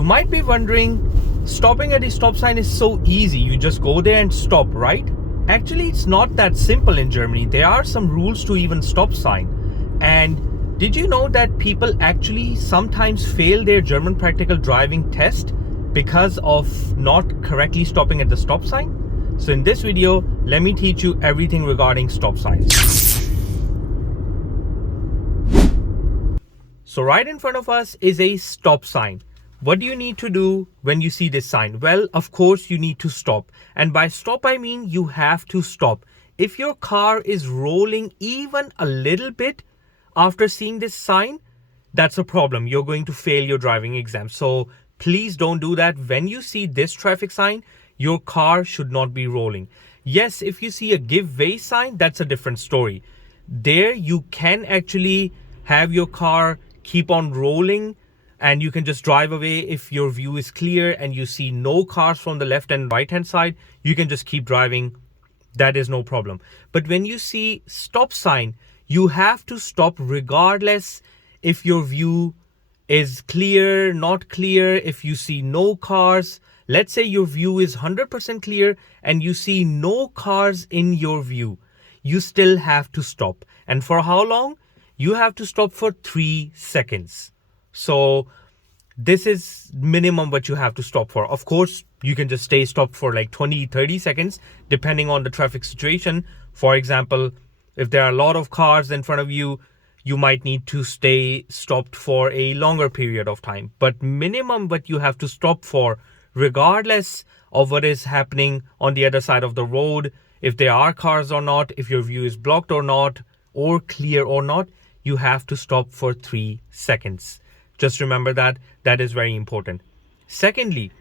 You might be wondering, stopping at a stop sign is so easy. You just go there and stop, right? Actually, it's not that simple in Germany. There are some rules to even stop sign. And did you know that people actually sometimes fail their German practical driving test because of not correctly stopping at the stop sign? So in this video, let me teach you everything regarding stop signs. So right in front of us is a stop sign. What do you need to do when you see this sign? Well, of course, you need to stop. And by stop, I mean you have to stop. If your car is rolling even a little bit after seeing this sign, that's a problem. You're going to fail your driving exam. So please don't do that. When you see this traffic sign, your car should not be rolling. Yes, if you see a give way sign, that's a different story. There you can actually have your car keep on rolling and you can just drive away. If your view is clear and you see no cars from the left and right hand side, you can just keep driving. That is no problem. But when you see stop sign, you have to stop regardless if your view is clear, not clear, if you see no cars. Let's say your view is 100% clear and you see no cars in your view. You still have to stop. And for how long? You have to stop for 3 seconds. So this is minimum what you have to stop for. Of course, you can just stay stopped for like 20-30 seconds depending on the traffic situation. For example, if there are a lot of cars in front of you, you might need to stay stopped for a longer period of time. But minimum what you have to stop for, regardless of what is happening on the other side of the road, if there are cars or not, if your view is blocked or not, or clear or not, you have to stop for 3 seconds. Just remember that. That is very important. Secondly,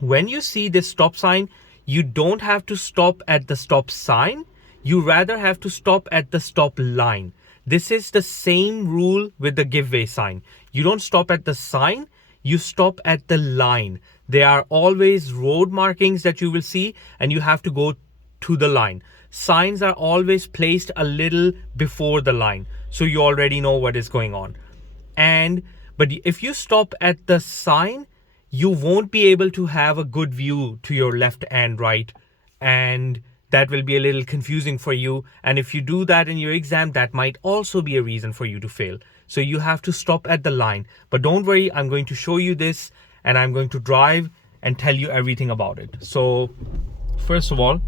when you see this stop sign, you don't have to stop at the stop sign. You rather have to stop at the stop line. This is the same rule with the give way sign. You don't stop at the sign, you stop at the line. There are always road markings that you will see and you have to go to the line. Signs are always placed a little before the line, so you already know what is going on. But if you stop at the sign, you won't be able to have a good view to your left and right, and that will be a little confusing for you. And if you do that in your exam, that might also be a reason for you to fail. So you have to stop at the line. But don't worry, I'm going to show you this and I'm going to drive and tell you everything about it. So first of all,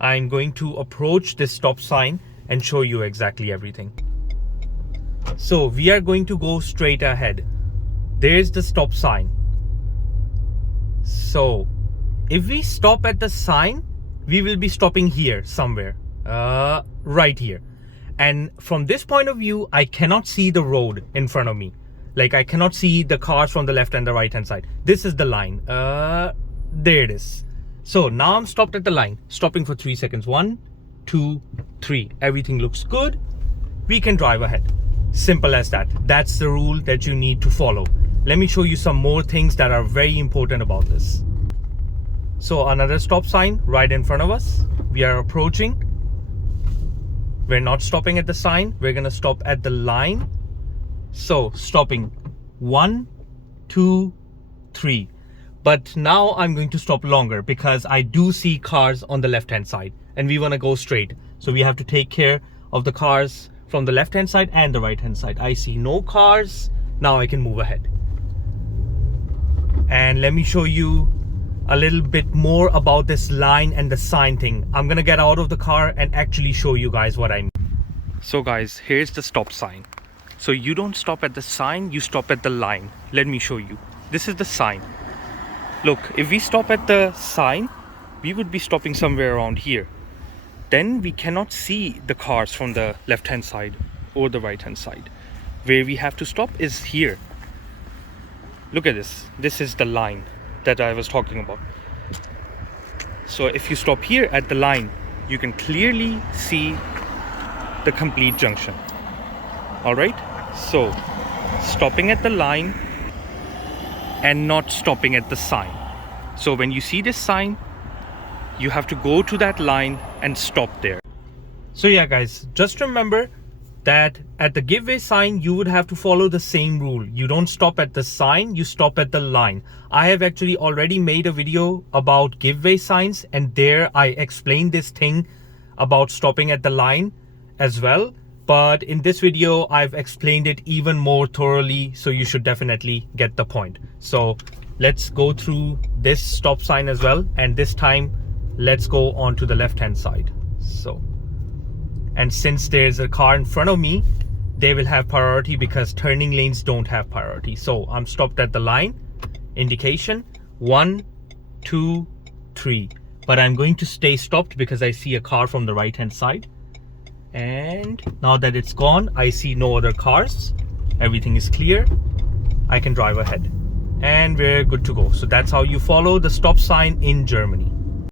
I'm going to approach this stop sign and show you exactly everything. So we are going to go straight ahead. There's the stop sign. So if we stop at the sign, we will be stopping here somewhere, right here. And from this point of view, I cannot see the road in front of me. Like I cannot see the cars from the left and the right hand side. This is the line. There it is. So now I'm stopped at the line, stopping for 3 seconds. 1, 2, 3. Everything looks good. We can drive ahead. Simple as that. That's the rule that you need to follow. Let me show you some more things that are very important about this. So another stop sign right in front of us. We are approaching. We're not stopping at the sign. We're going to stop at the line. So stopping 1, 2, 3. But now I'm going to stop longer because I do see cars on the left hand side and we want to go straight. So we have to take care of the cars from the left hand side and the right hand side. I see no cars. Now I can move ahead. And let me show you a little bit more about this line and the sign thing. I'm gonna get out of the car and actually show you guys what I mean. So guys, here's the stop sign. So you don't stop at the sign, you stop at the line. Let me show you. This is the sign. Look, if we stop at the sign, we would be stopping somewhere around here. Then we cannot see the cars from the left hand side or the right hand side. Where we have to stop is here. Look at this. This is the line that I was talking about. So if you stop here at the line, you can clearly see the complete junction. All right. So stopping at the line and not stopping at the sign. So when you see this sign, you have to go to that line and stop there. So yeah guys, just remember, that at the give way sign, you would have to follow the same rule. You don't stop at the sign, you stop at the line. I have actually already made a video about give way signs, and there I explained this thing about stopping at the line as well. But in this video, I've explained it even more thoroughly, so you should definitely get the point. So let's go through this stop sign as well. And this time, let's go on to the left-hand side. And since there's a car in front of me, they will have priority because turning lanes don't have priority. So I'm stopped at the line, indication 1, 2, 3. But I'm going to stay stopped because I see a car from the right-hand side. And now that it's gone, I see no other cars. Everything is clear. I can drive ahead. And we're good to go. So that's how you follow the stop sign in Germany.